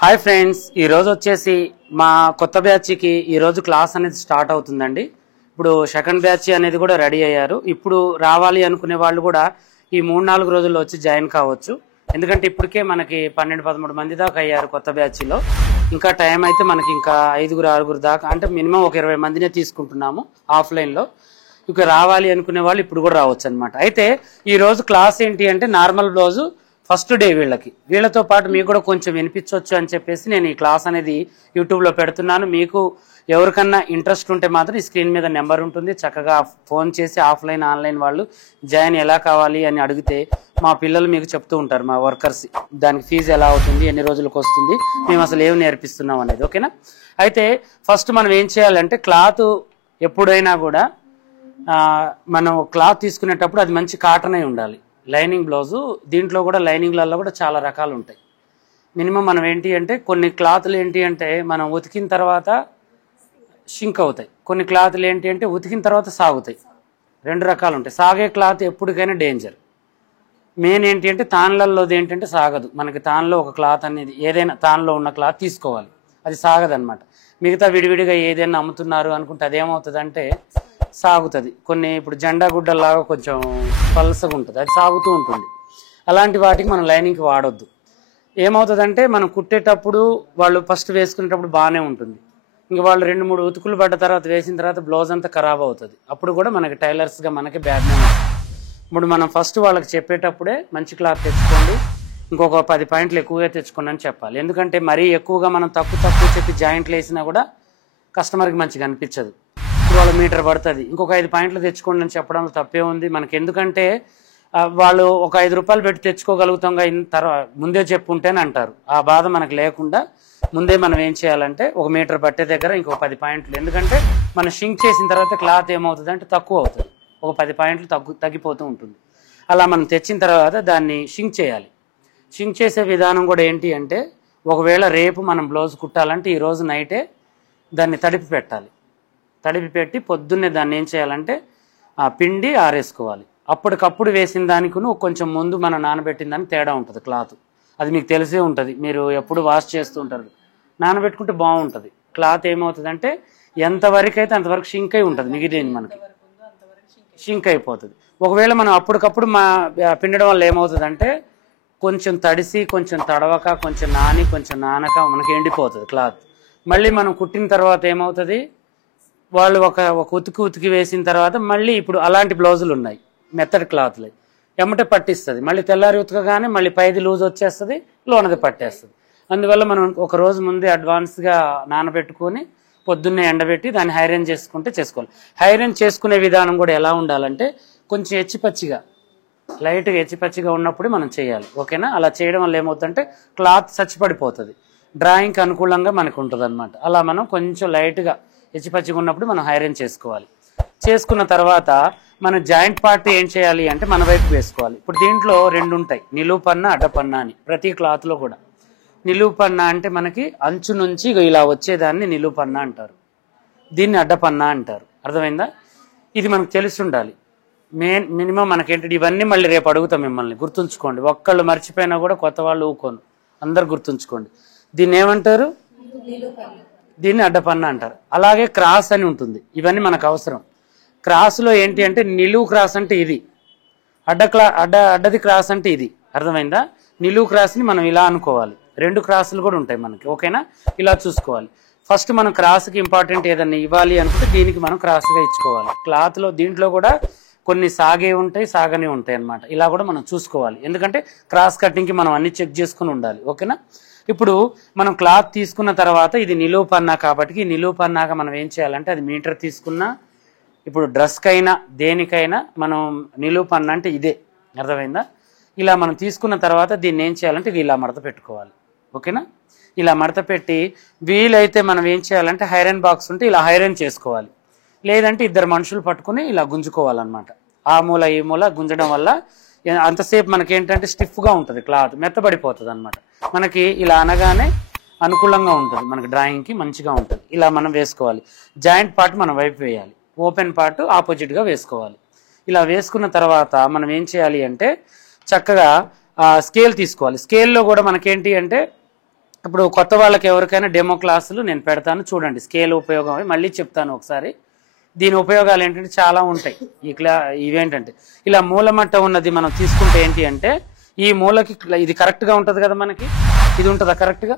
Hi friends, ఈరోజు వచ్చేసి మా కొత్త బ్యాచ్కి ఈరోజు క్లాస్ అనేది స్టార్ట్ అవుతుందండి. ఇప్పుడు సెకండ్ బ్యాచ్ అనేది కూడా రెడీ అయ్యారు. ఇప్పుడు రావాలి అనుకునే వాళ్ళు కూడా ఈ 3-4 రోజుల్లో వచ్చి జాయిన్ కావచ్చు. ఎందుకంటే ఇప్పటికే మనకి 12-13 మంది దాకా అయ్యారు కొత్త బ్యాచ్లో. ఇంకా టైం అయితే మనకి ఇంకా 5-6 దాకా, అంటే మినిమం ఒక 20 మందినే తీసుకుంటున్నాము ఆఫ్లైన్లో. ఇక రావాలి అనుకునే వాళ్ళు ఇప్పుడు కూడా రావచ్చు అనమాట. అయితే ఈరోజు క్లాస్ ఏంటి అంటే నార్మల్ బ్లౌజు ఫస్ట్ డే వీళ్ళతో పాటు మీకు కూడా కొంచెం వినిపించవచ్చు అని చెప్పేసి నేను ఈ క్లాస్ అనేది యూట్యూబ్లో పెడుతున్నాను. మీకు ఎవరికన్నా ఇంట్రెస్ట్ ఉంటే మాత్రం ఈ స్క్రీన్ మీద నెంబర్ ఉంటుంది, చక్కగా ఫోన్ చేసి ఆఫ్లైన్ ఆన్లైన్ వాళ్ళు జాయిన్ ఎలా కావాలి అని అడిగితే మా పిల్లలు మీకు చెప్తూ ఉంటారు, మా వర్కర్స్, దానికి ఫీజు ఎలా అవుతుంది, ఎన్ని రోజులకు వస్తుంది, మేము అసలు ఏమి నేర్పిస్తున్నాం అనేది. ఓకేనా? అయితే ఫస్ట్ మనం ఏం చేయాలంటే క్లాత్ ఎప్పుడైనా కూడా మనం క్లాత్ తీసుకునేటప్పుడు అది మంచి కాటన్ అయి ఉండాలి. లైనింగ్ బ్లౌజు, దీంట్లో కూడా లైనింగ్లలో కూడా చాలా రకాలు ఉంటాయి. మినిమం మనం ఏంటి అంటే కొన్ని క్లాతులు ఏంటి అంటే మనం ఉతికిన తర్వాత షింక్ అవుతాయి, కొన్ని క్లాతులు ఏంటి అంటే ఉతికిన తర్వాత సాగుతాయి. 2 రకాలు ఉంటాయి. సాగే క్లాత్ ఎప్పటికైనా డేంజర్. మెయిన్ ఏంటి అంటే తాన్లలోది ఏంటంటే సాగదు. మనకి తాన్లో ఒక క్లాత్ అనేది ఏదైనా తాన్లో ఉన్న క్లాత్ తీసుకోవాలి, అది సాగదనమాట. మిగతా విడివిడిగా ఏదైనా అమ్ముతున్నారు అనుకుంటే అదేమవుతుంది అంటే సాగుతుంది. కొన్ని ఇప్పుడు జెండా గుడ్డల్లాగా కొంచెం పలసగా ఉంటుంది, అది సాగుతూ ఉంటుంది. అలాంటి వాటికి మనం లైనింగ్కి వాడొద్దు. ఏమవుతుందంటే మనం కుట్టేటప్పుడు వాళ్ళు ఫస్ట్ వేసుకునేటప్పుడు బాగానే ఉంటుంది, ఇంక వాళ్ళు 2-3 ఉతుకులు పడ్డ తర్వాత వేసిన తర్వాత బ్లౌజ్ అంతా ఖరాబ్ అవుతుంది. అప్పుడు కూడా మనకి టైలర్స్గా మనకి బ్యాడ్ నేమ్ వస్తుంది. ఇప్పుడు మనం ఫస్ట్ వాళ్ళకి చెప్పేటప్పుడే మంచి క్లాత్ తెచ్చుకోండి, ఇంకొక 10 పాయింట్లు ఎక్కువగా తెచ్చుకోండి అని చెప్పాలి. ఎందుకంటే మరీ ఎక్కువగా మనం తక్కువ చెప్పి జాయింట్లు వేసినా కూడా కస్టమర్కి మంచిగా అనిపించదు. ఇప్పుడు వాళ్ళ మీటర్ పడుతుంది, ఇంకొక 5 పాయింట్లు తెచ్చుకోండి అని చెప్పడంలో తప్పే ఉంది మనకి. ఎందుకంటే వాళ్ళు ఒక 5 రూపాయలు పెట్టి తెచ్చుకోగలుగుతాం తర్వాత ముందే చెప్పుంటేనే అంటారు. ఆ బాధ మనకు లేకుండా ముందే మనం ఏం చేయాలంటే ఒక మీటర్ పట్టే దగ్గర ఇంకొక 10 పాయింట్లు, ఎందుకంటే మనం షింక్ చేసిన తర్వాత క్లాత్ ఏమవుతుంది అంటే తక్కువ అవుతుంది, ఒక 10 పాయింట్లు తగ్గిపోతూ ఉంటుంది. అలా మనం తెచ్చిన తర్వాత దాన్ని షింక్ చేయాలి. షింక్ చేసే విధానం కూడా ఏంటి అంటే ఒకవేళ రేపు మనం బ్లౌజ్ కుట్టాలంటే ఈరోజు నైటే దాన్ని తడిపి పెట్టాలి. తడిపి పెట్టి పొద్దున్నే దాన్ని ఏం చేయాలంటే పిండి ఆరేసుకోవాలి. అప్పటికప్పుడు వేసిన దానికి కొంచెం ముందు మనం నానబెట్టిన దానికి తేడా ఉంటుంది క్లాత్. అది మీకు తెలిసే ఉంటుంది, మీరు ఎప్పుడు వాష్ చేస్తూ ఉంటారు. నానబెట్టుకుంటే బాగుంటుంది. క్లాత్ ఏమవుతుందంటే ఎంతవరకు అయితే అంతవరకు షింక్ అయి ఉంటుంది, మిగిలింది మనకి షింక్ అయిపోతుంది. ఒకవేళ మనం అప్పటికప్పుడు పిండడం వల్ల ఏమవుతుందంటే కొంచెం తడిసి కొంచెం తడవక కొంచెం నానక మనకి ఎండిపోతుంది క్లాత్. మళ్ళీ మనం కుట్టిన తర్వాత ఏమవుతుంది, వాళ్ళు ఒక ఉతికి వేసిన తర్వాత మళ్ళీ ఇప్పుడు అలాంటి బ్లౌజులు ఉన్నాయి మెత్తడి క్లాత్లు, ఎమ్మటే పట్టిస్తుంది. మళ్ళీ తెల్లారి ఉతకగానే మళ్ళీ పైది లూజ్ వచ్చేస్తుంది, లోనది పట్టేస్తుంది. అందువల్ల మనం ఒక రోజు ముందే అడ్వాన్స్గా నానబెట్టుకొని పొద్దున్నే ఎండబెట్టి దాన్ని హైరన్ చేసుకోవాలి. హైరన్ చేసుకునే విధానం కూడా ఎలా ఉండాలంటే కొంచెం ఎచ్చిపచ్చిగా, లైట్గా ఎచ్చిపచ్చిగా ఉన్నప్పుడు మనం చేయాలి. ఓకేనా? అలా చేయడం వల్ల ఏమవుతుందంటే క్లాత్ చచ్చిపడిపోతుంది, డ్రాయింగ్కి అనుకూలంగా మనకు ఉంటుంది అనమాట. అలా మనం కొంచెం లైట్గా ఎచ్చిపచ్చిగా ఉన్నప్పుడు మనం హైరన్ చేసుకోవాలి. చేసుకున్న తర్వాత మన జాయింట్ పార్ట్ ఏం చేయాలి అంటే మన వైపు వేసుకోవాలి. ఇప్పుడు దీంట్లో 2 ఉంటాయి, నిలువు పన్నా అడ్డపన్నా అని. ప్రతి క్లాత్లో కూడా నిలువు పన్నా అంటే మనకి అంచు నుంచి ఇలా వచ్చేదాన్ని నిలువు పన్నా అంటారు, దీన్ని అడ్డపన్నా అంటారు. అర్థమైందా? ఇది మనకు తెలిసి ఉండాలి. మినిమం మనకేంటి ఇవన్నీ మళ్ళీ రేపు అడుగుతాం మిమ్మల్ని, గుర్తుంచుకోండి. ఒక్కళ్ళు మర్చిపోయినా కూడా కొత్త వాళ్ళు ఊకోను, అందరు గుర్తుంచుకోండి. దీన్ని ఏమంటారు? దీన్ని అడ్డపన్నా అంటారు. అలాగే క్రాస్ అని ఉంటుంది, ఇవన్నీ మనకు అవసరం. క్రాస్లో ఏంటి అంటే నిలువు క్రాస్ అంటే ఇది, అడ్డది క్రాస్ అంటే ఇది. అర్థమైందా? నిలువు క్రాస్ని మనం ఇలా అనుకోవాలి. 2 క్రాసులు కూడా ఉంటాయి మనకి. ఓకేనా? ఇలా చూసుకోవాలి. ఫస్ట్ మనం క్రాస్కి ఇంపార్టెంట్ ఏదన్నా ఇవ్వాలి అనుకుంటే దీనికి మనం క్రాస్గా ఇచ్చుకోవాలి. క్లాత్లో దీంట్లో కూడా కొన్ని సాగే ఉంటాయి, సాగనే ఉంటాయి అన్నమాట. ఇలా కూడా మనం చూసుకోవాలి, ఎందుకంటే క్రాస్ కటింగ్కి మనం అన్ని చెక్ చేసుకుని ఉండాలి. ఓకేనా? ఇప్పుడు మనం క్లాత్ తీసుకున్న తర్వాత ఇది నిలువు పన్నా కాబట్టి ఈ నిలువు పన్నాగా మనం ఏం చేయాలంటే అది మీటర్ తీసుకున్నా, ఇప్పుడు డ్రెస్కైనా దేనికైనా మనం నిలువు పన్నా అంటే ఇదే. అర్థమైందా? ఇలా మనం తీసుకున్న తర్వాత దీన్ని ఏం చేయాలంటే ఇలా మడత పెట్టుకోవాలి. ఓకేనా? ఇలా మడత పెట్టి వీలైతే మనం ఏం చేయాలంటే హైరన్ బాక్స్ ఉంటే ఇలా హైరన్ చేసుకోవాలి, లేదంటే 2 మనుషులు పట్టుకుని ఇలా గుంజుకోవాలన్నమాట. ఆ మూల ఈ మూల గుంజడం వల్ల అంతసేపు మనకేంటంటే స్టిఫ్గా ఉంటుంది, క్లాత్ మెత్తబడిపోతుంది అనమాట. మనకి ఇలా అనగానే అనుకూలంగా ఉంటుంది, మనకి డ్రాయింగ్కి మంచిగా ఉంటుంది. ఇలా మనం వేసుకోవాలి. జాయింట్ పార్ట్ మనం వైపు వేయాలి, ఓపెన్ పార్ట్ ఆపోజిట్గా వేసుకోవాలి. ఇలా వేసుకున్న తర్వాత మనం ఏం చేయాలి అంటే చక్కగా స్కేల్ తీసుకోవాలి. స్కేల్లో కూడా మనకేంటి అంటే ఇప్పుడు కొత్త వాళ్ళకి ఎవరికైనా డెమో క్లాసులు నేను పెడతాను, చూడండి. స్కేల్ ఉపయోగం మళ్ళీ చెప్తాను ఒకసారి. దీని ఉపయోగాలు ఏంటంటే చాలా ఉంటాయి. ఇవేంటంటే ఇలా మూలమట్ట ఉన్నది మనం తీసుకుంటే ఏంటి అంటే ఈ మూలకి ఇది కరెక్ట్గా ఉంటుంది కదా, మనకి ఇది ఉంటుందా? కరెక్ట్గా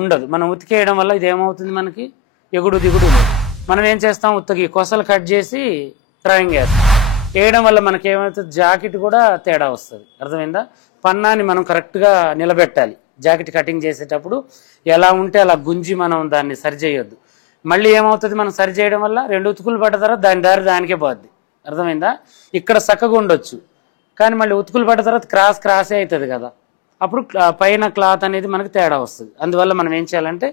ఉండదు. మనం ఉతికేయడం వల్ల ఇది ఏమవుతుంది, మనకి ఎగుడు దిగుడు ఉంది. మనం ఏం చేస్తాం, ఉత్తకి కొసలు కట్ చేసి డ్రాయింగ్ వేస్తాం. వేయడం వల్ల మనకి ఏమవుతుంది, జాకెట్ కూడా తేడా వస్తుంది. అర్థమైందా? పన్నాన్ని మనం కరెక్ట్గా నిలబెట్టాలి. జాకెట్ కటింగ్ చేసేటప్పుడు ఎలా ఉంటే అలా గుంజి మనం దాన్ని సరి చేయొద్దు. మళ్ళీ ఏమవుతుంది, మనం సరి చేయడం వల్ల 2 ఉతుకులు పడ్డ తర్వాత దాని దారి దానికే పోద్ది. అర్థమైందా? ఇక్కడ చక్కగా ఉండొచ్చు, కానీ మళ్ళీ ఉతుకులు పడ్డ తర్వాత క్రాసే అవుతుంది కదా, అప్పుడు పైన క్లాత్ అనేది మనకి తేడా వస్తుంది. అందువల్ల మనం ఏం చేయాలంటే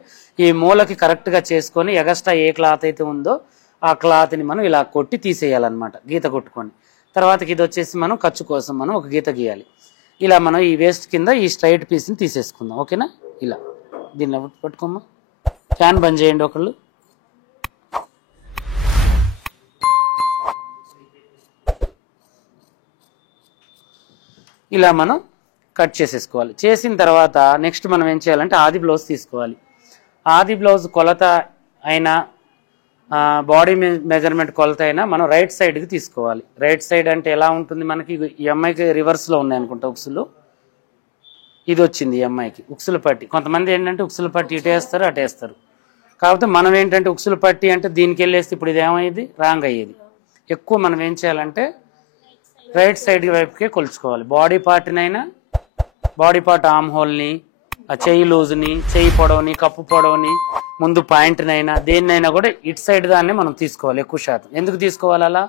ఈ మూలకి కరెక్ట్గా చేసుకొని ఎగస్ట్రా ఏ క్లాత్ అయితే ఉందో ఆ క్లాత్ని మనం ఇలా కొట్టి తీసేయాలన్నమాట, గీత కొట్టుకొని. తర్వాతకి ఇది వచ్చేసి మనం ఖర్చు కోసం మనం ఒక గీత గీయాలి. ఇలా మనం ఈ వేస్ట్ కింద ఈ స్ట్రైట్ పీస్ని తీసేసుకుందాం. ఓకేనా? ఇలా దీన్ని పట్టుకోమ్మా. ఫ్యాన్ బంద్ చేయండి ఒకళ్ళు. ఇలా మనం కట్ చేసేసుకోవాలి. చేసిన తర్వాత నెక్స్ట్ మనం ఏం చేయాలంటే ఆది బ్లౌజ్ తీసుకోవాలి. ఆది బ్లౌజ్ కొలత అయినా బాడీ మెజర్మెంట్ కొలత అయినా మనం రైట్ సైడ్కి తీసుకోవాలి. రైట్ సైడ్ అంటే ఎలా ఉంటుంది, మనకి ఈ అమ్మాయికి రివర్స్లో ఉన్నాయి అనుకుంటా ఉక్సులు. ఇది వచ్చింది ఈ అమ్మాయికి ఉక్సులు పట్టి. కొంతమంది ఏంటంటే ఉక్సులు పట్టి ఇటేస్తారు అటేస్తారు. కాకపోతే మనం ఏంటంటే ఉక్సులు పట్టి అంటే దీనికి వెళ్ళేస్తే ఇప్పుడు ఇది ఏమయ్యేది, రాంగ్ అయ్యేది. ఎక్కువ మనం ఏం చేయాలంటే రైట్ సైడ్ వైపుకే కొలుచుకోవాలి. బాడీ పార్ట్నైనా, బాడీ పార్ట్ ఆమ్ హోల్ని, ఆ చెయ్యి లూజ్ని, చెయ్యి పొడవుని, కప్పు పొడవుని, ముందు పాయింట్నైనా దేన్నైనా కూడా ఇటు సైడ్ దాన్ని మనం తీసుకోవాలి ఎక్కువ శాతం. ఎందుకు తీసుకోవాలి అలా?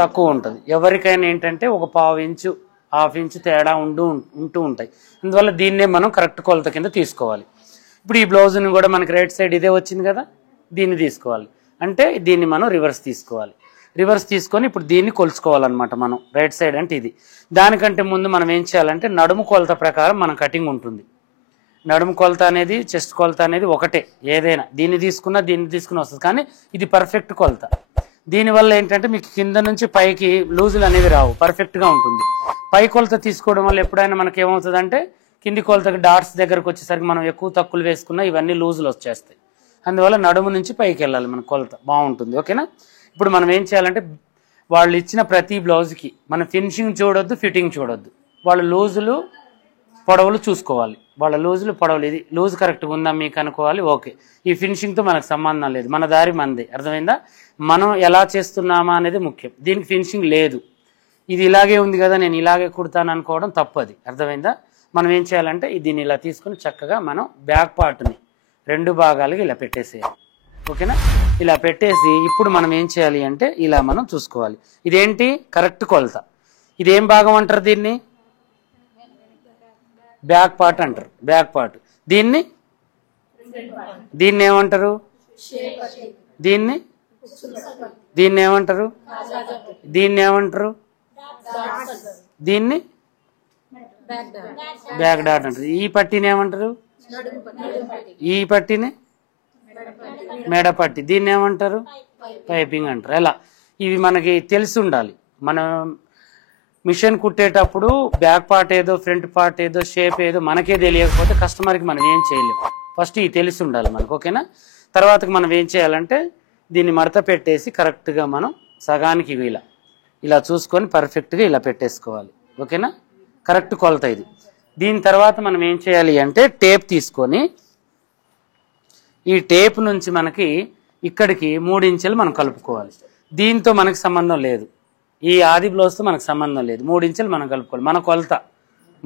తక్కువ ఉంటుంది. ఎవరికైనా ఏంటంటే ఒక 1/2 ఇంచు 1/2 ఇంచు తేడా ఉంటూ ఉంటాయి. అందువల్ల దీన్నే మనం కరెక్ట్ కొలత కింద తీసుకోవాలి. ఇప్పుడు ఈ బ్లౌజ్ని కూడా మనకి రైట్ సైడ్ ఇదే వచ్చింది కదా, దీన్ని తీసుకోవాలి. అంటే దీన్ని మనం రివర్స్ తీసుకోవాలి. రివర్స్ తీసుకొని ఇప్పుడు దీన్ని కొలుచుకోవాలన్నమాట మనం. రైట్ సైడ్ అంటే ఇది. దానికంటే ముందు మనం ఏం చేయాలంటే నడుము కొలత ప్రకారం మన కటింగ్ ఉంటుంది. నడుము కొలత అనేది చెస్ట్ కొలత అనేది ఒకటే, ఏదైనా దీన్ని తీసుకున్నా వస్తుంది. కానీ ఇది పర్ఫెక్ట్ కొలత. దీనివల్ల ఏంటంటే మీకు కింద నుంచి పైకి లూజులు అనేవి రావు, పర్ఫెక్ట్గా ఉంటుంది. పై కొలత తీసుకోవడం వల్ల ఎప్పుడైనా మనకి ఏమవుతుంది అంటే కింది కొలతకి డాట్స్ దగ్గరకు వచ్చేసరికి మనం ఎక్కువ తక్కువలు వేసుకున్నా ఇవన్నీ లూజులు వచ్చేస్తాయి. అందువల్ల నడుము నుంచి పైకి వెళ్ళాలి మన కొలత, బాగుంటుంది. ఓకేనా? ఇప్పుడు మనం ఏం చేయాలంటే వాళ్ళు ఇచ్చిన ప్రతి బ్లౌజ్కి మనం ఫినిషింగ్ చూడొద్దు, ఫిట్టింగ్ చూడొద్దు. వాళ్ళ లూజులు పొడవులు చూసుకోవాలి. వాళ్ళ లూజులు పొడవులు ఇది లూజ్ కరెక్ట్గా ఉందా మీకు అనుకోవాలి. ఓకే, ఈ ఫినిషింగ్తో మనకు సంబంధం లేదు, మన దారి మనది. అర్థమైందా? మనం ఎలా చేస్తున్నామా అనేది ముఖ్యం. దీనికి ఫినిషింగ్ లేదు, ఇది ఇలాగే ఉంది కదా నేను ఇలాగే కుడతాను అనుకోవడం తప్పది. అర్థమైందా? మనం ఏం చేయాలంటే దీన్ని ఇలా తీసుకుని చక్కగా మనం బ్యాక్ పార్ట్ని 2 భాగాలుగా ఇలా పెట్టేసేయాలి. ఓకేనా? ఇలా పెట్టేసి ఇప్పుడు మనం ఏం చేయాలి అంటే ఇలా మనం చూసుకోవాలి. ఇదేంటి, కరెక్ట్ కొలత. ఇదేం భాగం అంటారు, దీన్ని బ్యాక్ పార్ట్ అంటారు. Back part. దీన్ని ఏమంటారు, దీన్ని ఏమంటారు, దీన్ని ఏమంటారు, దీన్ని బ్యాక్ డాట్ అంటారు. ఈ పట్టీని ఏమంటారు, ఈ పట్టీని మెడ పట్టి. దీన్ని ఏమంటారు, పైపింగ్ అంటారు. ఎలా, ఇవి మనకి తెలిసి ఉండాలి. మనం మిషన్ కుట్టేటప్పుడు బ్యాక్ పార్ట్ ఏదో ఫ్రంట్ పార్ట్ ఏదో షేప్ ఏదో మనకే తెలియకపోతే కస్టమర్కి మనం ఏం చేయలేము. ఫస్ట్ ఇది తెలిసి ఉండాలి మనకు. ఓకేనా? తర్వాతకి మనం ఏం చేయాలంటే దీన్ని మడత పెట్టేసి కరెక్ట్గా మనం సగానికి ఇలా చూసుకొని పర్ఫెక్ట్గా ఇలా పెట్టేసుకోవాలి. ఓకేనా? కరెక్ట్ కొలత ఇది. దీని తర్వాత మనం ఏం చేయాలి అంటే టేప్ తీసుకొని ఈ టేప్ నుంచి మనకి ఇక్కడికి 3 ఇంచులు మనం కలుపుకోవాలి. దీంతో మనకి సంబంధం లేదు, ఈ ఆది బ్లౌజ్తో మనకు సంబంధం లేదు. 3 ఇంచులు మనం కలుపుకోవాలి.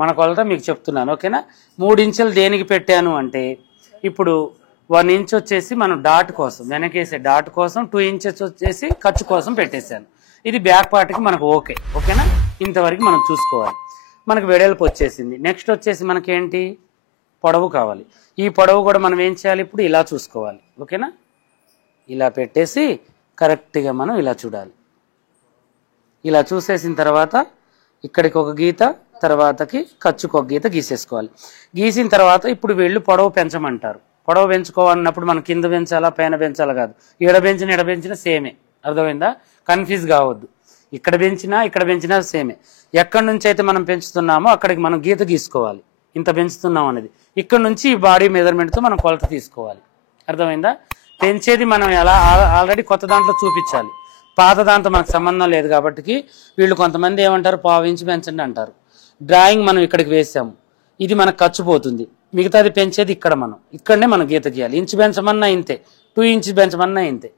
మన కొలత మీకు చెప్తున్నాను. ఓకేనా? 3 ఇంచులు దేనికి పెట్టాను అంటే ఇప్పుడు 1 ఇంచ్ వచ్చేసి మనం డాట్ కోసం, వెనకేసే డాట్ కోసం, 2 ఇంచెస్ వచ్చేసి ఖర్చు కోసం పెట్టేశాను. ఇది బ్యాక్ పార్ట్కి మనకు ఓకే. ఓకేనా? ఇంతవరకు మనం చూసుకోవాలి. మనకు వెడల్పు వచ్చేసింది. నెక్స్ట్ వచ్చేసి మనకేంటి, పొడవు కావాలి. ఈ పొడవు కూడా మనం ఏం చేయాలి, ఇప్పుడు ఇలా చూసుకోవాలి. ఓకేనా? ఇలా పెట్టేసి కరెక్ట్గా మనం ఇలా చూడాలి. ఇలా చూసేసిన తర్వాత ఇక్కడికి ఒక గీత, తర్వాతకి ఖర్చుకు ఒక గీత గీసేసుకోవాలి. గీసిన తర్వాత ఇప్పుడు వీళ్ళు పొడవు పెంచమంటారు. పొడవు పెంచుకోవాలన్నప్పుడు మనం కింద పెంచాలా పైన పెంచాలా కాదు, ఎడ పెంచినా సేమే. అర్థమైందా? కన్ఫ్యూజ్ కావద్దు. ఇక్కడ పెంచినా సేమే. ఎక్కడి నుంచి అయితే మనం పెంచుతున్నామో అక్కడికి మనం గీత గీసుకోవాలి. ఇంత పెంచుతున్నాం అనేది. ఇక్కడ నుంచి ఈ బాడీ మెజర్మెంట్తో మనం కొలత తీసుకోవాలి. అర్థమైందా? పెంచేది మనం ఎలా ఆల్రెడీ కొత్త దాంట్లో చూపించాలి, పాత దాంతో మనకు సంబంధం లేదు. కాబట్టి వీళ్ళు కొంతమంది ఏమంటారు, 1/2 ఇంచు పెంచండి అంటారు. డ్రాయింగ్ మనం ఇక్కడికి వేసాము, ఇది మనకు ఖర్చు పోతుంది. మిగతాది పెంచేది ఇక్కడ మనం ఇక్కడనే మనం గీత గీయాలి. ఇంచు పెంచమన్నా ఇంతే, 2 ఇంచ్ పెంచమన్నా ఇంతే.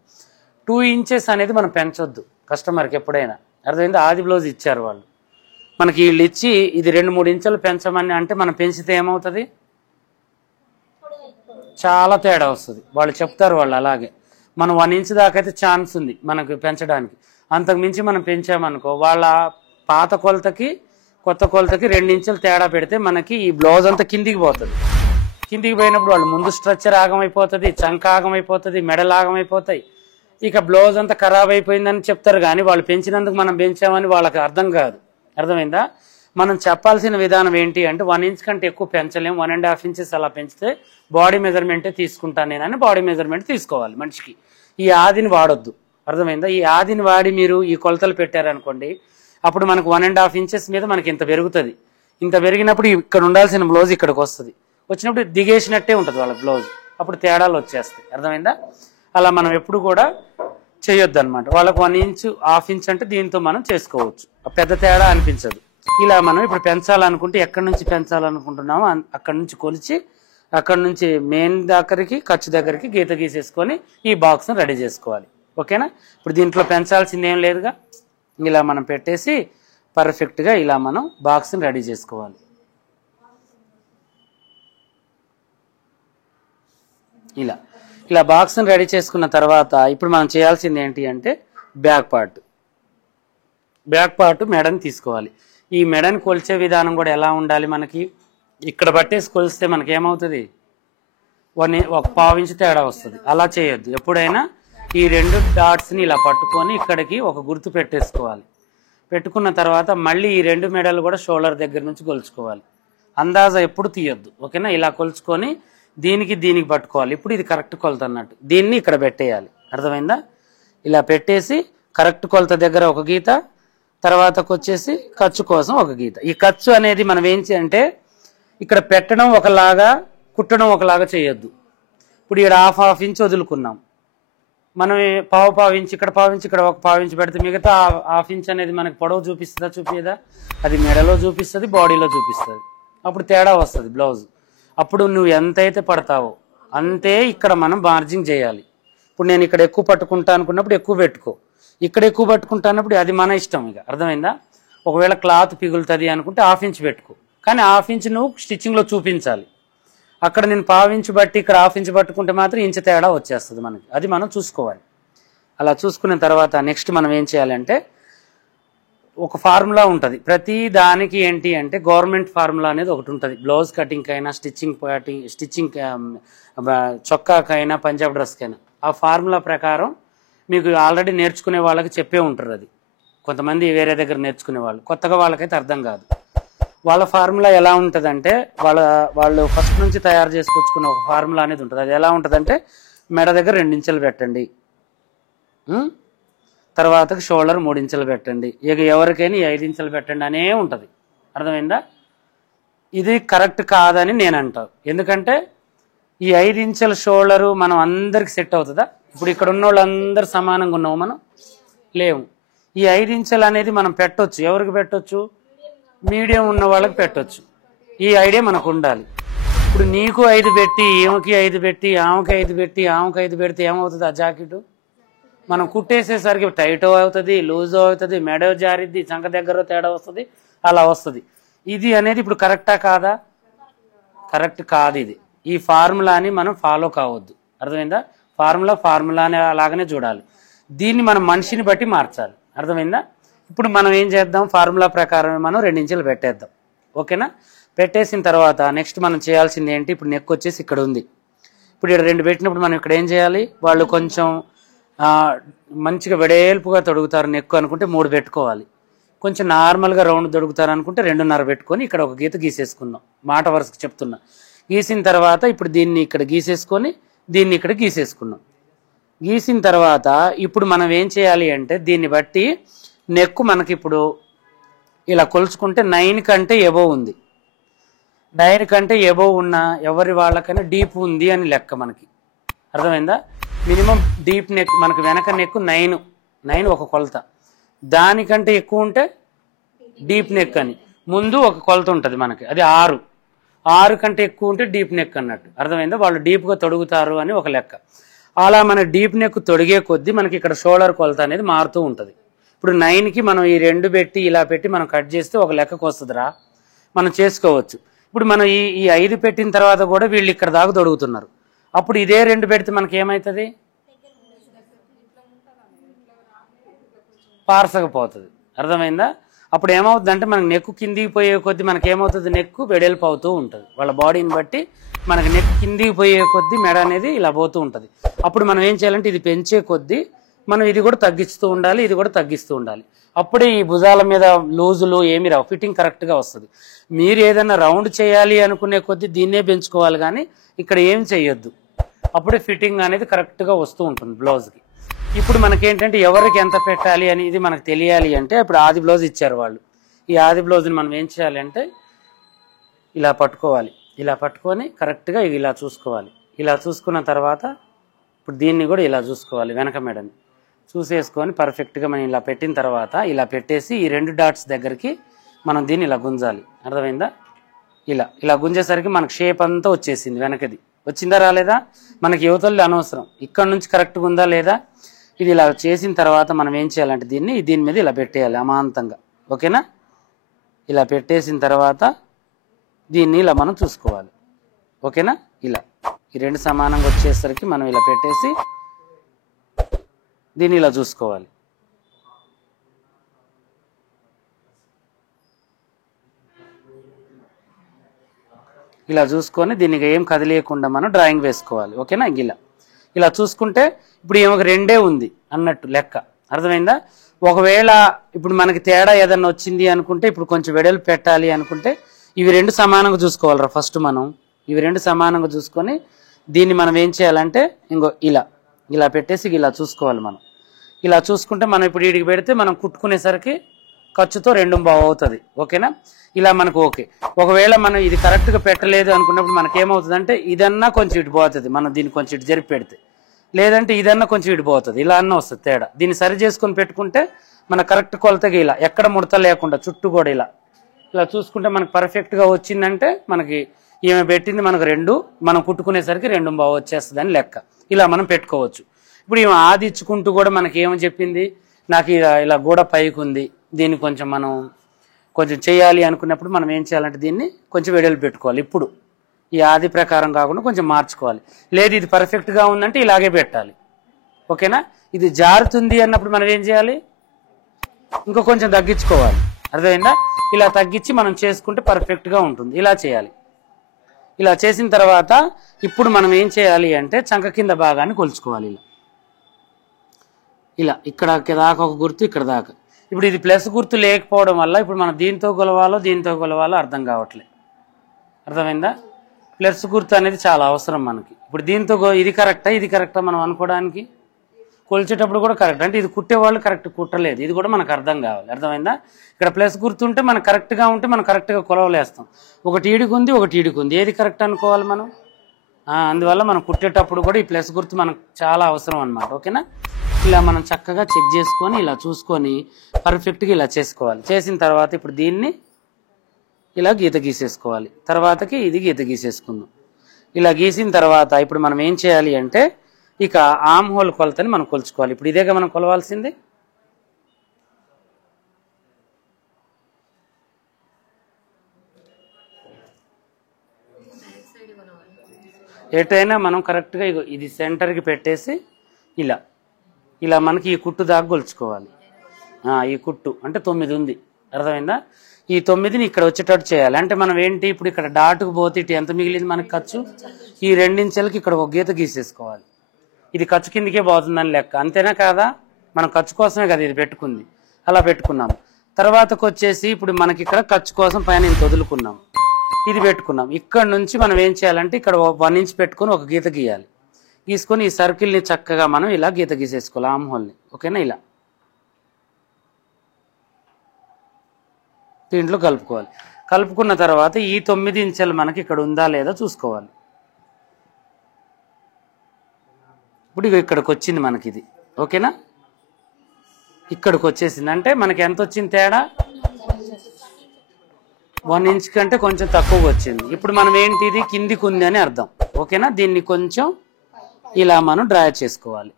2 ఇంచెస్ అనేది మనం పెంచొద్దు కస్టమర్కి ఎప్పుడైనా. అర్థమైంది? ఆది బ్లౌజ్ ఇచ్చారు వాళ్ళు మనకి, వీళ్ళు ఇచ్చి ఇది 2-3 ఇంచులు పెంచమని అంటే మనం పెంచితే ఏమవుతుంది, చాలా తేడా వస్తుంది. వాళ్ళు చెప్తారు వాళ్ళు అలాగే. మనం 1 ఇంచ్ దాకా అయితే ఛాన్స్ ఉంది మనకు పెంచడానికి. అంతకు మించి మనం పెంచామనుకో, వాళ్ళ పాత కొలతకి కొత్త కొలతకి 2 ఇంచులు తేడా పెడితే మనకి ఈ బ్లౌజ్ అంతా కిందికి పోతుంది. కిందికి పోయినప్పుడు వాళ్ళు ముందు స్ట్రక్చర్ ఆగమైపోతుంది, చంక ఆగమైపోతుంది, మెడలు ఆగమైపోతాయి. ఇక బ్లౌజ్ అంతా ఖరాబ్ అయిపోయిందని చెప్తారు, కానీ వాళ్ళు పెంచినందుకు మనం పెంచామని వాళ్ళకి అర్థం కాదు. అర్థమైందా? మనం చెప్పాల్సిన విధానం ఏంటి అంటే 1 ఇంచ్ కంటే ఎక్కువ పెంచలేము, 1.5 ఇంచెస్ అలా పెంచితే బాడీ మెజర్మెంటే తీసుకుంటాను నేనని బాడీ మెజర్మెంట్ తీసుకోవాలి మనిషికి. ఈ ఆదిని వాడొద్దు. అర్థమైందా? ఈ ఆదిని వాడి మీరు ఈ కొలతలు పెట్టారనుకోండి, అప్పుడు మనకు 1.5 ఇంచెస్ మీద మనకి ఇంత పెరుగుతుంది. ఇంత పెరిగినప్పుడు ఇక్కడ ఉండాల్సిన బ్లౌజ్ ఇక్కడికి వస్తుంది. వచ్చినప్పుడు దిగేసినట్టే ఉంటుంది వాళ్ళ బ్లౌజ్, అప్పుడు తేడాలు వచ్చేస్తాయి. అర్థమైందా? అలా మనం ఎప్పుడు కూడా చేయొద్దు అనమాట. వాళ్ళకు 1 ఇంచు 1/2 ఇంచ్ అంటే దీంతో మనం చేసుకోవచ్చు, పెద్ద తేడా అనిపించదు. ఇలా మనం ఇప్పుడు పెంచాలనుకుంటే ఎక్కడి నుంచి పెంచాలనుకుంటున్నామో అక్కడి నుంచి కొలిచి అక్కడ నుంచి మెయిన్ దగ్గరికి ఖర్చు దగ్గరికి గీత గీసేసుకొని ఈ బాక్స్ని రెడీ చేసుకోవాలి. ఓకేనా? ఇప్పుడు దీంట్లో పెంచాల్సింది ఏం లేదుగా, ఇలా మనం పెట్టేసి పర్ఫెక్ట్గా ఇలా మనం బాక్స్ని రెడీ చేసుకోవాలి. ఇలా ఇలా బాక్స్ని రెడీ చేసుకున్న తర్వాత ఇప్పుడు మనం చేయాల్సింది ఏంటి అంటే బ్యాక్ పార్ట్ మెడని తీసుకోవాలి. ఈ మెడని కొలిచే విధానం కూడా ఎలా ఉండాలి, మనకి ఇక్కడ పట్టేసి కొలిస్తే మనకి ఏమవుతుంది, 1.5 ఇంచు తేడా వస్తుంది. అలా చేయొద్దు. ఎప్పుడైనా ఈ 2 డాట్స్ని ఇలా పట్టుకొని ఇక్కడికి ఒక గుర్తు పెట్టేసుకోవాలి. పెట్టుకున్న తర్వాత మళ్ళీ ఈ 2 మెడలు కూడా షోల్డర్ దగ్గర నుంచి కొలుచుకోవాలి. అందాజా ఎప్పుడు తీయొద్దు. ఓకేనా? ఇలా కొలుచుకొని దీనికి పట్టుకోవాలి. ఇప్పుడు ఇది కరెక్ట్ కొలత అన్నట్టు, దీన్ని ఇక్కడ పెట్టేయాలి. అర్థమైందా? ఇలా పెట్టేసి కరెక్ట్ కొలత దగ్గర ఒక గీత, తర్వాతకు వచ్చేసి ఖర్చు కోసం ఒక గీత. ఈ ఖర్చు అనేది మనం ఏం చేయాలంటే ఇక్కడ పెట్టడం ఒకలాగా కుట్టడం ఒకలాగా చేయొద్దు. ఇప్పుడు ఇక్కడ 1/2 ఇంచ్ వదులుకున్నాం మనం, 1/4 ఇంచ్ ఇక్కడ 1/4 ఇంచ్ ఇక్కడ 1/4 ఇంచ్ పెడితే మిగతా 1/2 ఇంచ్ అనేది మనకి పొడవు చూపిస్తుందా? అది మెడలో చూపిస్తుంది, బాడీలో చూపిస్తుంది. అప్పుడు తేడా వస్తుంది బ్లౌజ్. అప్పుడు నువ్వు ఎంతైతే పడతావో అంతే ఇక్కడ మనం మార్జింగ్ చేయాలి. ఇప్పుడు నేను ఇక్కడ ఎక్కువ పట్టుకుంటా అనుకున్నప్పుడు ఎక్కువ పెట్టుకో, ఇక్కడ ఎక్కువ పట్టుకుంటానప్పుడు అది మన ఇష్టం. ఇక అర్థమైందా? ఒకవేళ క్లాత్ పిగులుతుంది అనుకుంటే 1/2 ఇంచ్ పెట్టుకో, కానీ 1/2 ఇంచ్ నువ్వు స్టిచ్చింగ్లో చూపించాలి. అక్కడ నేను 1/4 ఇంచ్ బట్టి ఇక్కడ 1/2 ఇంచ్ పట్టుకుంటే మాత్రం ఇంచు తేడా వచ్చేస్తుంది మనకి. అది మనం చూసుకోవాలి. అలా చూసుకున్న తర్వాత నెక్స్ట్ మనం ఏం చేయాలంటే ఒక ఫార్ములా ఉంటుంది ప్రతి దానికి. ఏంటి అంటే గవర్నమెంట్ ఫార్ములా అనేది ఒకటి ఉంటుంది. బ్లౌజ్ కటింగ్ అయినా, స్టిచ్చింగ్ చొక్కాకైనా, పంజాబ్ డ్రెస్కైనా ఆ ఫార్ములా ప్రకారం మీకు ఆల్రెడీ నేర్చుకునే వాళ్ళకి చెప్పే ఉంటారు. అది కొంతమంది వేరే దగ్గర నేర్చుకునే వాళ్ళు, కొత్తగా వాళ్ళకైతే అర్థం కాదు. వాళ్ళ ఫార్ములా ఎలా ఉంటుందంటే వాళ్ళు ఫస్ట్ నుంచి తయారు చేసుకొచ్చుకున్న ఒక ఫార్ములా అనేది ఉంటుంది. అది ఎలా ఉంటుందంటే మెడ దగ్గర 2 ఇంచులు పెట్టండి, తర్వాతకి షోల్డర్ 3 ఇంచులు పెట్టండి, ఇక ఎవరికైనా 5 ఇంచులు పెట్టండి అనే ఉంటుంది. అర్థమైందా? ఇది కరెక్ట్ కాదని నేను అంటాను. ఎందుకంటే ఈ 5 ఇంచుల షోల్డరు మనం అందరికి సెట్ అవుతుందా? ఇప్పుడు ఇక్కడ ఉన్న వాళ్ళందరూ సమానంగా ఉన్నాము మనం? లేవు. ఈ 5 ఇంచులు అనేది మనం పెట్టొచ్చు. ఎవరికి పెట్టొచ్చు? మీడియం ఉన్న వాళ్ళకి పెట్టొచ్చు. ఈ ఐడియా మనకు ఉండాలి. ఇప్పుడు నీకు 5 పెట్టి, ఈమెకి 5 పెట్టి, ఆమెకి 5 పెట్టి, ఆమెకి 5 పెడితే ఏమవుతుంది? ఆ జాకెట్ మనం కుట్టేసేసరికి టైటో అవుతుంది, లూజో అవుతుంది, మెడ జారిద్ది, చంక దగ్గర తేడా వస్తుంది, అలా వస్తుంది. ఇది అనేది ఇప్పుడు కరెక్టా కాదా? కరెక్ట్ కాదు. ఇది ఈ ఫార్ములాని మనం ఫాలో కావద్దు. అర్థమైందా? ఫార్ములాని అలాగనే చూడాలి. దీన్ని మనం మనిషిని బట్టి మార్చాలి. అర్థమైందా? ఇప్పుడు మనం ఏం చేద్దాం, ఫార్ములా ప్రకారం మనం 2 ఇంచులు పెట్టేద్దాం. ఓకేనా? పెట్టేసిన తర్వాత నెక్స్ట్ మనం చేయాల్సింది ఏంటి, ఇప్పుడు నెక్ వచ్చేసి ఇక్కడ ఉంది. ఇప్పుడు ఇక్కడ 2 పెట్టినప్పుడు మనం ఇక్కడ ఏం చేయాలి, వాళ్ళు కొంచెం మంచిగా వెడేల్పుగా తొడుగుతారు నెక్ అనుకుంటే 3 పెట్టుకోవాలి. కొంచెం నార్మల్గా రౌండ్ తొడుగుతారు అనుకుంటే 2.5 పెట్టుకొని ఇక్కడ ఒక గీత గీసేసుకుందాం. మాట వరుసకు చెప్తున్నా. గీసిన తర్వాత ఇప్పుడు దీన్ని ఇక్కడ గీసేసుకొని దీన్ని ఇక్కడ గీసేసుకున్నాం. గీసిన తర్వాత ఇప్పుడు మనం ఏం చేయాలి అంటే దీన్ని బట్టి నెక్ మనకి ఇప్పుడు ఇలా కొలుచుకుంటే 9 కంటే ఎబో ఉంది. 9 కంటే ఎబోవ్ ఉన్న ఎవరి వాళ్ళకైనా డీప్ ఉంది అని లెక్క మనకి. అర్థమైందా? మినిమం డీప్ నెక్ మనకి వెనక నెక్ 9 ఒక కొలత, దానికంటే ఎక్కువ ఉంటే డీప్ నెక్ అని ముందు ఒక కొలత ఉంటుంది మనకి, అది 6 కంటే ఎక్కువ ఉంటే డీప్ నెక్ అన్నట్టు. అర్థమైందా? వాళ్ళు డీప్గా తొడుగుతారు అని ఒక లెక్క. అలా మన డీప్ నెక్ తొడిగే కొద్దీ మనకి ఇక్కడ షోల్డర్ కొలత అనేది మారుతూ ఉంటుంది. ఇప్పుడు 9కి మనం ఈ 2 పెట్టి ఇలా పెట్టి మనం కట్ చేస్తే ఒక లెక్కకు వస్తుందిరా, మనం చేసుకోవచ్చు. ఇప్పుడు మనం ఈ 5 పెట్టిన తర్వాత కూడా వీళ్ళు ఇక్కడ దాకా తొడుగుతున్నారు, అప్పుడు ఇదే 2 పెడితే మనకి ఏమవుతుంది? పార్సకపోతుంది. అర్థమైందా? అప్పుడు ఏమవుతుంది అంటే మనకి నెక్ కిందికి పోయే కొద్దీ మనకి ఏమవుతుంది, నెక్ వెడల్పు అవుతూ ఉంటుంది. వాళ్ళ బాడీని బట్టి మనకి నెక్ కిందికి పోయే కొద్దీ మెడ అనేది ఇలా పోతూ ఉంటుంది. అప్పుడు మనం ఏం చేయాలంటే ఇది పెంచే కొద్దీ మనం ఇది కూడా తగ్గిస్తూ ఉండాలి, ఇది కూడా తగ్గిస్తూ ఉండాలి. అప్పుడే ఈ భుజాల మీద లూజులు ఏమి రావు, ఫిట్టింగ్ కరెక్ట్గా వస్తుంది. మీరు ఏదైనా రౌండ్ చేయాలి అనుకునే కొద్దీ దీన్నే పెంచుకోవాలి, కానీ ఇక్కడ ఏం చేయొద్దు. అప్పుడే ఫిట్టింగ్ అనేది కరెక్ట్గా వస్తూ ఉంటుంది బ్లౌజ్కి. ఇప్పుడు మనకేంటంటే ఎవరికి ఎంత పెట్టాలి అని ఇది మనకు తెలియాలి అంటే, ఇప్పుడు ఆది బ్లౌజ్ ఇచ్చారు వాళ్ళు, ఈ ఆది బ్లౌజ్ని మనం ఏం చేయాలి అంటే ఇలా పట్టుకోవాలి, ఇలా పట్టుకొని కరెక్ట్గా ఇలా చూసుకోవాలి. ఇలా చూసుకున్న తర్వాత ఇప్పుడు దీన్ని కూడా ఇలా చూసుకోవాలి, వెనక మెడని చూసేసుకొని పర్ఫెక్ట్గా మనం ఇలా పెట్టిన తర్వాత ఇలా పెట్టేసి ఈ 2 డాట్స్ దగ్గరికి మనం దీన్ని ఇలా గుంజాలి. అర్థమైందా? ఇలా గుంజేసరికి మనకు షేప్ అంతా వచ్చేసింది. వెనకది వచ్చిందా రాలేదా మనకి యువతలు అనవసరం, ఇక్కడ నుంచి కరెక్ట్గా ఉందా లేదా. ఇది ఇలా చేసిన తర్వాత మనం ఏం చేయాలంటే దీని మీద ఇలా పెట్టేయాలి అమాంతంగా. ఓకేనా? ఇలా పెట్టేసిన తర్వాత దీన్ని ఇలా మనం చూసుకోవాలి. ఓకేనా? ఇలా ఈ 2 సమానంగా వచ్చేసరికి మనం ఇలా పెట్టేసి దీన్ని ఇలా చూసుకోవాలి. ఇలా చూసుకొని దీనికి ఏం కదిలేయకుండా మనం డ్రాయింగ్ వేసుకోవాలి. ఓకేనా? ఇలా చూసుకుంటే ఇప్పుడు ఏమొక 2 ఉంది అన్నట్టు లెక్క. అర్థమైందా? ఒకవేళ ఇప్పుడు మనకి తేడా ఏదన్నా వచ్చింది అనుకుంటే, ఇప్పుడు కొంచెం వెడల్పు పెట్టాలి అనుకుంటే ఇవి 2 సమానంగా చూసుకోవాలరా. ఫస్ట్ మనం ఇవి 2 సమానంగా చూసుకొని దీన్ని మనం ఏం చేయాలంటే ఇలా పెట్టేసి ఇలా చూసుకోవాలి. మనం ఇలా చూసుకుంటే మనం ఇప్పుడు వీడికి పెడితే మనం కుట్టుకునేసరికి ఖర్చుతో 2 అవుతుంది. ఓకేనా? ఇలా మనకు ఓకే. ఒకవేళ మనం ఇది కరెక్ట్గా పెట్టలేదు అనుకున్నప్పుడు మనకి ఏమవుతుందంటే ఇదన్నా కొంచెం ఇటు పోతుంది, మనం దీన్ని కొంచెం ఇటు జరిపి పెడితే, లేదంటే ఇదన్నా కొంచెం ఇటు పోతుంది, ఇలా అన్న వస్తుంది తేడా. దీన్ని సరి చేసుకొని పెట్టుకుంటే మన కరెక్ట్ కొలతగా ఇలా ఎక్కడ ముడత లేకుండా చుట్టూ కూడా ఇలా చూసుకుంటే మనకు పర్ఫెక్ట్గా వచ్చిందంటే మనకి ఈమె పెట్టింది మనకు 2, మనం కుట్టుకునేసరికి 2 వచ్చేస్తుంది అని లెక్క. ఇలా మనం పెట్టుకోవచ్చు. ఇప్పుడు ఈమె ఆది ఇచ్చుకుంటూ కూడా మనకి ఏమని చెప్పింది, నాకు ఇలా గూడ పైకి ఉంది, దీన్ని కొంచెం మనం చేయాలి అనుకున్నప్పుడు మనం ఏం చేయాలంటే దీన్ని కొంచెం వెడల్పు పెట్టుకోవాలి. ఇప్పుడు ఈ ఆది ప్రకారం కాకుండా కొంచెం మార్చుకోవాలి. లేదు ఇది పర్ఫెక్ట్గా ఉందంటే ఇలాగే పెట్టాలి. ఓకేనా? ఇది జారుతుంది అన్నప్పుడు మనం ఏం చేయాలి, ఇంకో కొంచెం తగ్గించుకోవాలి. అర్థమైందా? ఇలా తగ్గించి మనం చేసుకుంటే పర్ఫెక్ట్గా ఉంటుంది. ఇలా చేయాలి. ఇలా చేసిన తర్వాత ఇప్పుడు మనం ఏం చేయాలి అంటే చంక కింద భాగాన్ని కొలుచుకోవాలి. ఇలా ఇక్కడ దాకా ఒక గుర్తు, ఇక్కడ దాకా. ఇప్పుడు ఇది ప్లస్ గుర్తు లేకపోవడం వల్ల ఇప్పుడు మనం దీంతో కొలవాలో అర్థం కావట్లేదు. అర్థమైందా? ప్లస్ గుర్తు అనేది చాలా అవసరం మనకి. ఇప్పుడు దీంతో ఇది కరెక్టా మనం అనుకోవడానికి, కొలిచేటప్పుడు కూడా కరెక్ట్ అంటే ఇది కుట్టేవాళ్ళు కరెక్ట్ కుట్టలేదు, ఇది కూడా మనకు అర్థం కావాలి. అర్థమైందా? ఇక్కడ ప్లస్ గుర్తు ఉంటే మనకు కరెక్ట్గా ఉంటే మనం కరెక్ట్గా కొలవలేస్తాం. ఒకటి ఈడికి ఉంది, ఒకటి ఈడికి ఉంది, ఏది కరెక్ట్ అనుకోవాలి మనం. అందువల్ల మనం కుట్టేటప్పుడు కూడా ఈ ప్లస్ గుర్తు మనకు చాలా అవసరం అన్నమాట. ఓకేనా? ఇలా మనం చక్కగా చెక్ చేసుకొని ఇలా చూసుకొని పర్ఫెక్ట్గా ఇలా చేసుకోవాలి. చేసిన తర్వాత ఇప్పుడు దీన్ని ఇలా గీత గీసేసుకోవాలి. తర్వాతకి ఇది గీత గీసేసుకుందాం. ఇలా గీసిన తర్వాత ఇప్పుడు మనం ఏం చేయాలి అంటే ఇక ఆమ్ హోల్ కొలతని మనం కొలుచుకోవాలి. ఇప్పుడు ఇదేగా మనం కొలవాల్సింది. ఎటైనా మనం కరెక్ట్గా ఇది సెంటర్కి పెట్టేసి ఇలా మనకి ఈ కుట్టు దాకా కొలుచుకోవాలి. ఈ కుట్టు అంటే 9 ఉంది. అర్థమైందా? ఈ 9ని ఇక్కడ వచ్చేటట్టు చేయాలి. అంటే మనం ఏంటి ఇప్పుడు ఇక్కడ డాటుకు పోతే ఇటు ఎంత మిగిలింది మనకి ఖర్చు, ఈ 2 ఇంచెలకి ఇక్కడ ఒక గీత గీసేసుకోవాలి. ఇది ఖర్చు కిందకే పోతుందని లెక్క. అంతేనా కాదా? మనం ఖర్చు కోసమే కదా ఇది పెట్టుకుంది, అలా పెట్టుకున్నాము. తర్వాతకు వచ్చేసి ఇప్పుడు మనకి ఇక్కడ ఖర్చు కోసం పైన ఇంత వదులుకున్నాం, ఇది పెట్టుకున్నాం. ఇక్కడ నుంచి మనం ఏం చేయాలంటే ఇక్కడ 1 ఇంచ్ పెట్టుకొని ఒక గీత గీయాలి. గీసుకొని ఈ సర్కిల్ని చక్కగా మనం ఇలా గీత గీసేసుకోవాలి ఆమ్ హోల్ని. ఓకేనా? ఇలా దీంట్లో కలుపుకోవాలి. కలుపుకున్న తర్వాత ఈ 9 ఇంచెలు మనకి ఇక్కడ ఉందా లేదా చూసుకోవాలి. ఇప్పుడు ఇక్కడికి వచ్చింది మనకి ఇది, ఓకేనా? ఇక్కడికి వచ్చేసింది అంటే మనకి ఎంత వచ్చింది తేడా? 1 ఇంచ్ కంటే కొంచెం తక్కువగా వచ్చింది. ఇప్పుడు మనం ఏంటి, ఇది కిందికి ఉంది అని అర్థం, ఓకేనా? దీన్ని కొంచెం ఇలా మనం డ్రా చేసుకోవాలి.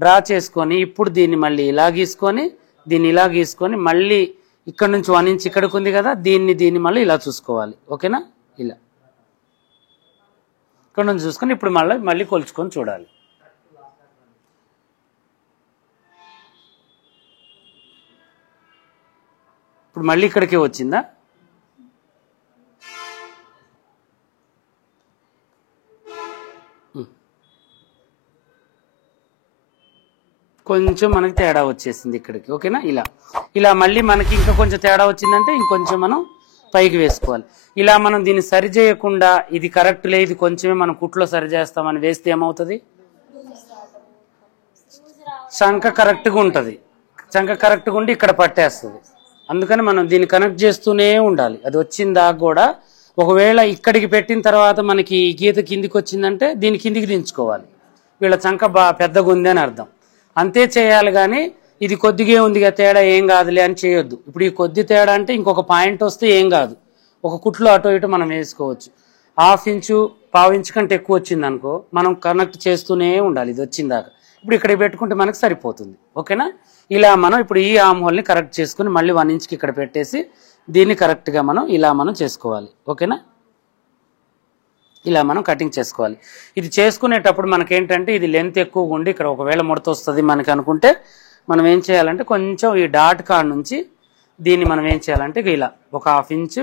డ్రా చేసుకొని ఇప్పుడు దీన్ని మళ్ళీ ఇలా గీసుకొని, దీన్ని ఇలా గీసుకొని, మళ్ళీ ఇక్కడ నుంచి 1 ఇంచ్ ఇక్కడికి ఉంది కదా, దీన్ని మళ్ళీ ఇలా చూసుకోవాలి, ఓకేనా? ఇలా ఇక్కడ నుంచి చూసుకొని ఇప్పుడు మళ్ళీ కొలుచుకొని చూడాలి. ఇప్పుడు మళ్ళీ ఇక్కడికే వచ్చిందా? కొంచెం మనకి తేడా వచ్చేసింది ఇక్కడికి, ఓకేనా? ఇలా మళ్ళీ మనకి ఇంకా కొంచెం తేడా వచ్చిందంటే ఇంకొంచెం మనం పైకి వేసుకోవాలి. ఇలా మనం దీన్ని సరి చేయకుండా ఇది కరెక్ట్ లేదు, ఇది కొంచెమే మనం కుట్లో సరి చేస్తామని వేస్తే ఏమవుతుంది? చంక కరెక్ట్గా ఉంటుంది, చంక కరెక్ట్గా ఉండి ఇక్కడ పట్టేస్తుంది. అందుకని మనం దీన్ని కనెక్ట్ చేస్తూనే ఉండాలి. అది వచ్చిందా కూడా, ఒకవేళ ఇక్కడికి పెట్టిన తర్వాత మనకి గీత కిందికి వచ్చిందంటే దీన్ని కిందికి దించుకోవాలి. వీళ్ళ చంక పెద్దగా ఉంది అని అర్థం, అంతే చేయాలి. కానీ ఇది కొద్దిగా ఉందిగా తేడా, ఏం కాదులే అని చేయొద్దు. ఇప్పుడు ఈ కొద్ది తేడా అంటే ఇంకొక పాయింట్ వస్తే ఏం కాదు, ఒక కుట్లో అటో ఇటో మనం వేసుకోవచ్చు. 1/2 ఇంచు 1/4 ఇంచు కంటే ఎక్కువ వచ్చింది అనుకో, మనం కనెక్ట్ చేస్తూనే ఉండాలి ఇది వచ్చిందాక. ఇప్పుడు ఇక్కడికి పెట్టుకుంటే మనకు సరిపోతుంది, ఓకేనా? ఇలా మనం ఇప్పుడు ఈ ఆమ్ హోల్ని కరెక్ట్ చేసుకుని మళ్ళీ 1 ఇంచ్కి ఇక్కడ పెట్టేసి దీన్ని కరెక్ట్గా మనం చేసుకోవాలి, ఓకేనా? ఇలా మనం కటింగ్ చేసుకోవాలి. ఇది చేసుకునేటప్పుడు మనకేంటంటే ఇది లెంత్ ఎక్కువగా ఉండి ఇక్కడ ఒకవేళ ముడత వస్తుంది మనకి అనుకుంటే మనం ఏం చేయాలంటే కొంచెం ఈ డాట్ కాడ నుంచి దీన్ని మనం ఏం చేయాలంటే ఇలా ఒక 1/2 ఇంచు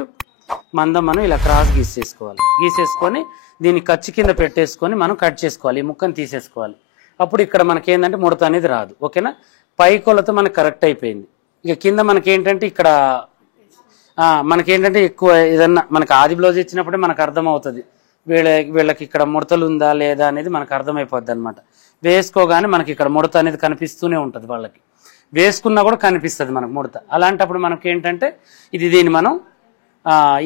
మందం మనం ఇలా క్రాస్ గీసేసుకొని దీన్ని ఖర్చు కింద పెట్టేసుకొని మనం కట్ చేసుకోవాలి, ఈ ముక్కను తీసేసుకోవాలి. అప్పుడు ఇక్కడ మనకేంటంటే ముడత అనేది రాదు, ఓకేనా? పై కొలత మనకు కరెక్ట్ అయిపోయింది. ఇక కింద మనకేంటంటే ఇక్కడ మనకేంటంటే ఎక్కువ ఏదన్నా మనకి ఆది బ్లౌజ్ ఇచ్చినప్పుడే మనకు అర్థమవుతుంది వీళ్ళకి ఇక్కడ ముడతలు ఉందా లేదా అనేది మనకు అర్థమైపోద్ది అనమాట. వేసుకోగానే మనకి ఇక్కడ ముడత అనేది కనిపిస్తూనే ఉంటుంది, వాళ్ళకి వేసుకున్నా కూడా కనిపిస్తుంది మనకు ముడత. అలాంటప్పుడు మనకి ఏంటంటే దీన్ని మనం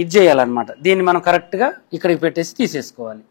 ఇది చేయాలన్నమాట. దీన్ని మనం కరెక్ట్గా ఇక్కడికి పెట్టేసి తీసేసుకోవాలి.